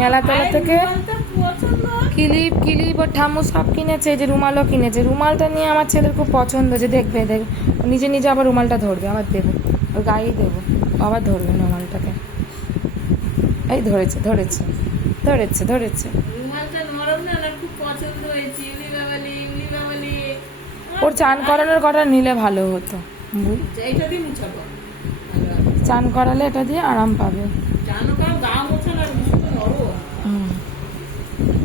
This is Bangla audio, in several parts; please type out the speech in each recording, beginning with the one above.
মেলাতলা থেকে ক্লিপ আর ঠাম্মু সব কিনেছে, এই যে রুমালও কিনেছে। রুমালটা নিয়ে আমার ছেলের খুব পছন্দ, যে দেখবে দেখ নিজে নিজে আবার রুমালটা ধরবে, আবার দেবো ওর গায়েই দেবো, আবার ধরবে রুমালটাকে। এই ধরেছে ধরেছে ধরেছে ধরেছে। ওর চান করানোর কটা নিলে ভালো হতো, চান করালে এটা দিয়ে আরাম পাবে।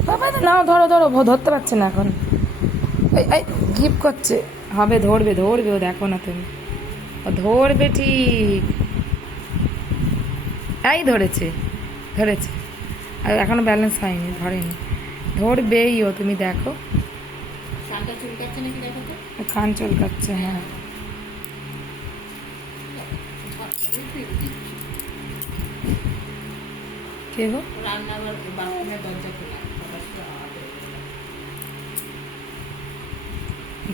বাবা নাও, ধরো ধরো, ধরতে পারছে না এখন। এই গিফট করছে, হবে ধরবে ধরবে, ও দেখো না তুমি, ও ধরবে ঠিক। এই ধরেছে ধরেছে, আর এখনো ব্যালেন্স হয়নি, ধরেনি, ধরবেই ও, তুমি দেখো। কান চুলকাচ্ছে, হ্যাঁ। কে গো?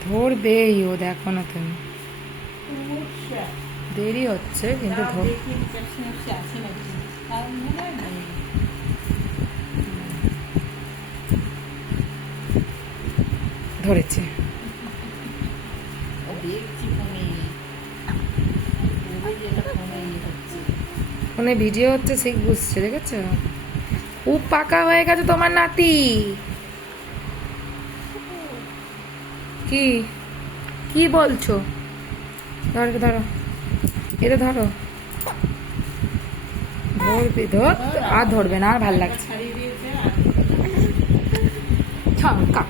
ধরবেই ও, দেখো না তুমি, দেরি হচ্ছে কিন্তু ধরেছে। ফোনে ভিডিও হচ্ছে, সেই বুঝছে, দেখেছো? খুব পাকা হয়ে গেছে তোমার নাতি। কি কি বলছো? ধরো ধরো, এটা ধরো, ধরবে, ধর, আর ধরবে না, আর ভাল লাগছে। ছাঙ্কা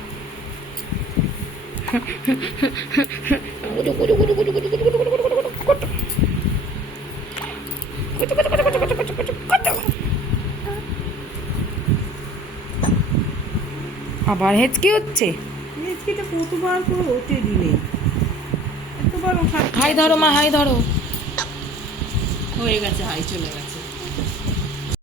আবার হেঁচকি হচ্ছে। কতবার করে ওঠে দিলে, হাই ধরো মা, হাই ধরো। হয়ে গেছে, হাই চলে গেছে।